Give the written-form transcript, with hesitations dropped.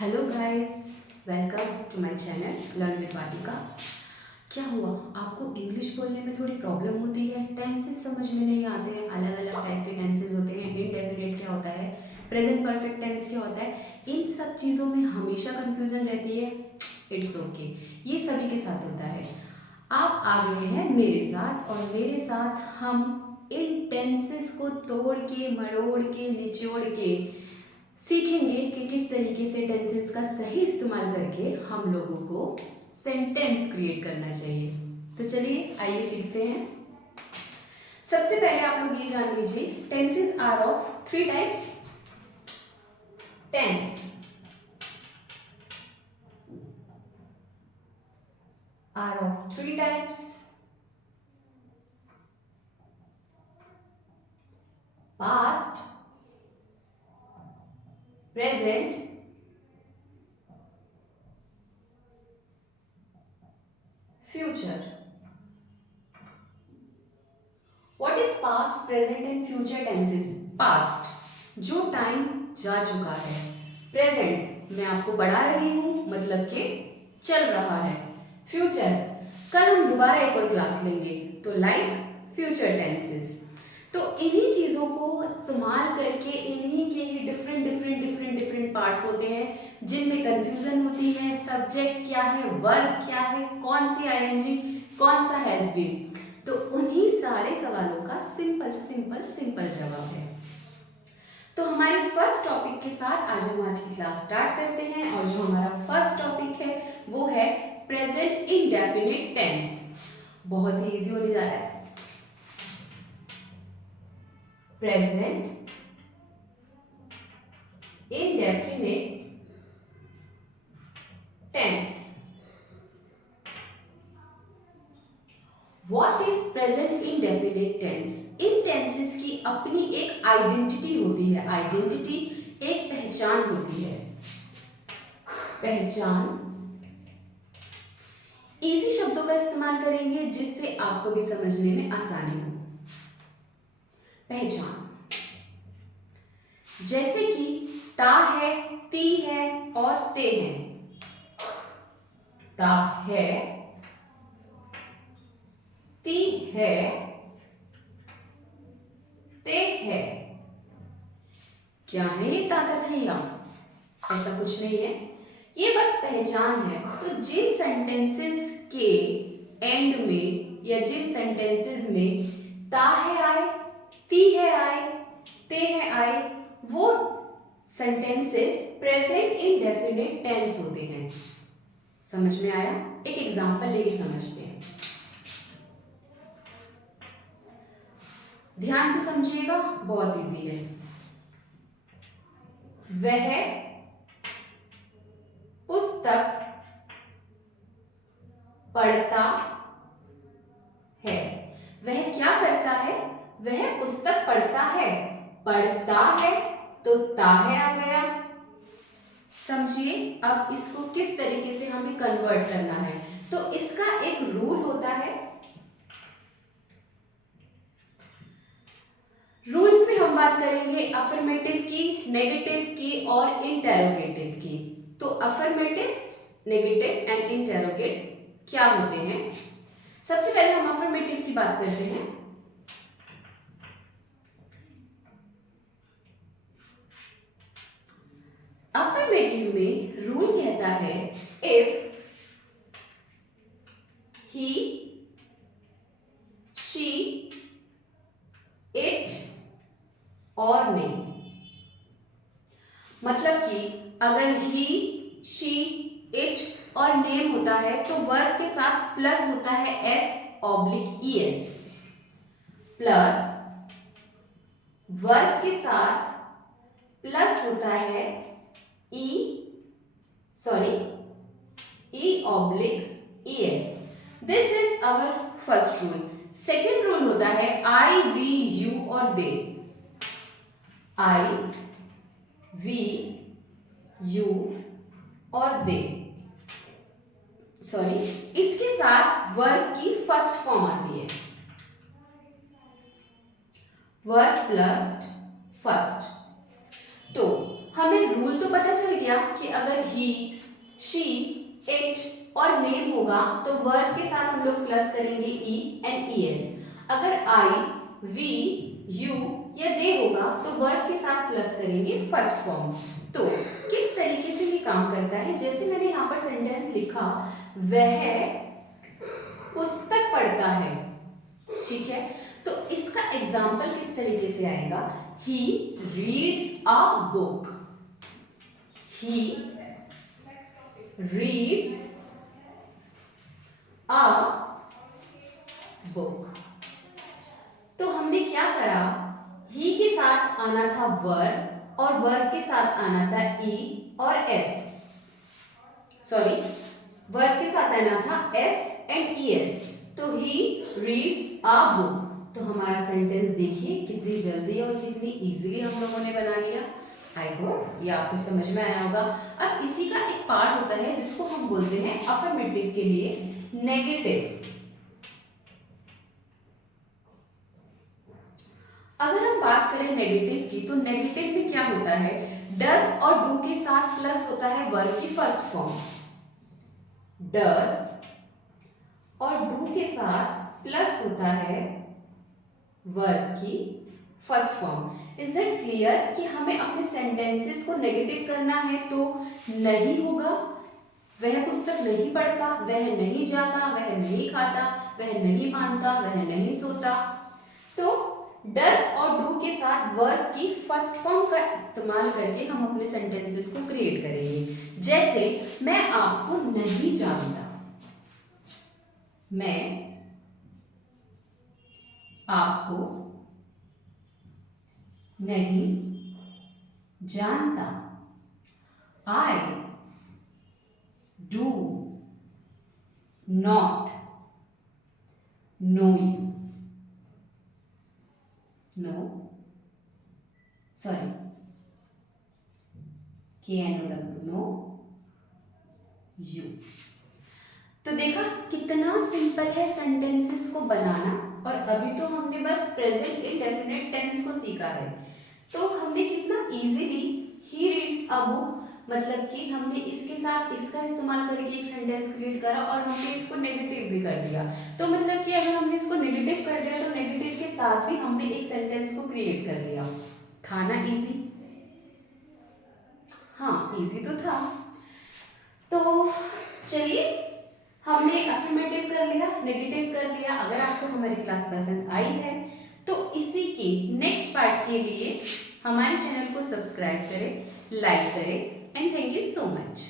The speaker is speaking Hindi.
Hello guys, welcome to my channel learn with Vatika. क्या हुआ, आपको इंग्लिश बोलने में थोड़ी प्रॉब्लम होती है? टेंसेस समझ में नहीं आते हैं, अलग अलग टाइप के टेंसेस होते हैं। इनडेफिनिट क्या होता है, प्रेजेंट परफेक्ट टेंस क्या होता है, इन सब चीज़ों में हमेशा कंफ्यूजन रहती है। इट्स ओके, ये सभी के साथ होता है। आप आ गए हैं मेरे साथ और मेरे साथ हम इन टेंसेस को तोड़ के मरोड़ के निचोड़ के सीखेंगे कि किस तरीके से टेंसेस का सही इस्तेमाल करके हम लोगों को सेंटेंस क्रिएट करना चाहिए। तो चलिए आइए सीखते हैं। सबसे पहले आप लोग ये जान लीजिए, tenses are of three types. Tense are of three types: past, present, future. What is past, present and future tenses? Past, जो टाइम जा चुका है। प्रेजेंट, मैं आपको बढ़ा रही हूं, मतलब कि चल रहा है। फ्यूचर, कल हम दोबारा एक और क्लास लेंगे, तो लाइक फ्यूचर टेंसेस। तो इन्हीं चीजों को इस्तेमाल करके इन्हीं के ही डिफरेंट पार्ट्स होते हैं जिनमें कंफ्यूजन होती है। सब्जेक्ट क्या है, वर्ब क्या है, कौन सी आईएनजी, कौन सा हैज बीन। तो उन्हीं सारे सवालों का सिंपल जवाब है। तो हमारे फर्स्ट टॉपिक के साथ आज हम आज की क्लास स्टार्ट करते हैं। और जो हमारा फर्स्ट टॉपिक है वो है प्रेजेंट इंडेफिनिट टेंस। बहुत ही इजी होने जा रहा है। Present indefinite tense. What is present indefinite tense? इन टेंसेस की अपनी एक आइडेंटिटी होती है। आइडेंटिटी एक पहचान होती है। पहचान, इजी शब्दों का इस्तेमाल करेंगे जिससे आपको भी समझने में आसानी हो। पहचान, जैसे कि ता है, ती है और ते हैं। ता है, ती है, ते है। क्या है ये ताकत है? या ऐसा कुछ नहीं है, ये बस पहचान है। तो जिन सेंटेंसेस के एंड में या जिन सेंटेंसेस में ता है आए, ती है आए, ते है आए, वो सेंटेंसेस प्रेजेंट इंडेफिनिट टेंस होते हैं। समझ में आया? एक एग्जांपल लेके समझते हैं, ध्यान से समझिएगा, बहुत इजी है। वह पुस्तक पढ़ता है। वह क्या करता है? वह पुस्तक पढ़ता है। पढ़ता है तो ता है आ गया। समझिए अब इसको किस तरीके से हमें कन्वर्ट करना है। तो इसका एक रूल होता है। रूल्स में हम बात करेंगे अफर्मेटिव की, नेगेटिव की और इंटेरोगेटिव की। तो अफर्मेटिव, नेगेटिव एंड इंटेरोगेट क्या होते हैं? सबसे पहले हम अफर्मेटिव की बात करते हैं। अफर्मेटिव में रूल कहता है इफ ही, शी, इट और ने। मतलब कि अगर ही, शी, इट और नेम होता है तो वर्ब के साथ प्लस होता है s/es, प्लस वर्ब के साथ प्लस होता है e, sorry e/es। This is our first rule. Second rule होता है आई, वी, यू और दे। आई, वी, यू और दे, सॉरी, इसके साथ वर्ब की फर्स्ट फॉर्म आती है, वर्ब प्लस फर्स्ट। तो हमें हमें रूल तो पता चल गया कि अगर ही, शी, इट और नेम होगा तो वर्ब के साथ हम लोग प्लस करेंगे ई एंड ईएस। अगर आई, वी, यू या दे होगा तो वर्ब के साथ प्लस करेंगे फर्स्ट फॉर्म। तो किस तरीके से ये काम करता है, जैसे मैंने यहाँ पर सेंटेंस लिखा, वह पुस्तक पढ़ता है, ठीक है। तो इसका एग्जाम्पल किस तरीके से आएगा, he reads a book, he reads a book. तो हमने क्या करा, ही के साथ आना था वर्ब और वर्ब के साथ आना था ई और एस, सॉरी वर्ब के साथ आना था एस एंड ई एस। तो ही रीड्स अ बुक। तो हमारा सेंटेंस देखिए कितनी जल्दी और कितनी इजीली हम लोगों ने बना लिया। आई होप ये आपको समझ में आया होगा। अब इसी का एक पार्ट होता है जिसको हम बोलते हैं अफर्मेटिव के लिए नेगेटिव। अगर हम बात करें नेगेटिव की, तो नेगेटिव में क्या होता है, डस और डू के साथ प्लस होता है वर्ब की फर्स्ट फॉर्म। डस और डू के साथ प्लस होता है वर्ब की first form. Is that clear कि हमें अपने सेंटेंसेस को नेगेटिव करना है तो नहीं होगा, वह पुस्तक नहीं पढ़ता, वह नहीं जाता, वह नहीं खाता, वह नहीं मानता, वह नहीं सोता। तो डस और डू के साथ वर्ब की फर्स्ट फॉर्म का इस्तेमाल करके हम अपने सेंटेंसेस को क्रिएट करेंगे। जैसे मैं आपको नहीं जानता, मैं आपको नहीं जानता, I do not know you, no sorry KNOW know you. तो देखा कितना सिंपल है सेंटेंसेस को बनाना। और अभी तो हमने बस प्रेजेंट इंडेफिनिट टेंस को सीखा है, तो हमने कितना easily he reads a book, मतलब कि हमने इसके साथ इसका इस्तेमाल करके एक सेंटेंस क्रिएट करा और हमने इसको नेगेटिव भी कर दिया। तो मतलब कि अगर हमने इसको नेगेटिव कर दिया तो नेगेटिव के साथ भी हमने एक सेंटेंस को क्रिएट कर लिया। था ना इजी? हाँ इजी तो था। तो चलिए हमने अफर्मेटिव कर लिया, नेगेटिव कर लिया। अगर आपको हमारी क्लास पसंद आई है तो इसी के नेक्स्ट पार्ट के लिए हमारे चैनल को सब्सक्राइब करें, लाइक करें and thank you so much.